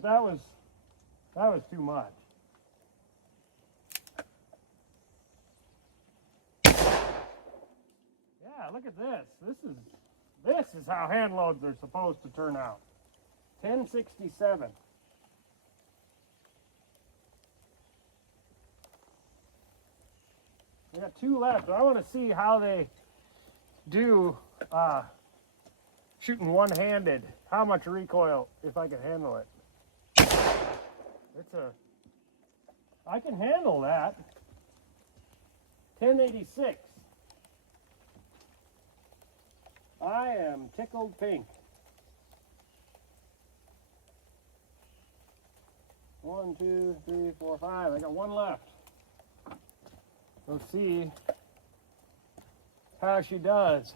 but that was too much. Yeah, look at this. This is how hand loads are supposed to turn out. 1067. We got 2 left. I want to see how they do shooting one-handed. How much recoil, if I can handle it. I can handle that. 1086. I am tickled pink. 1, 2, 3, 4, 5. I got 1 left. Let's see how she does.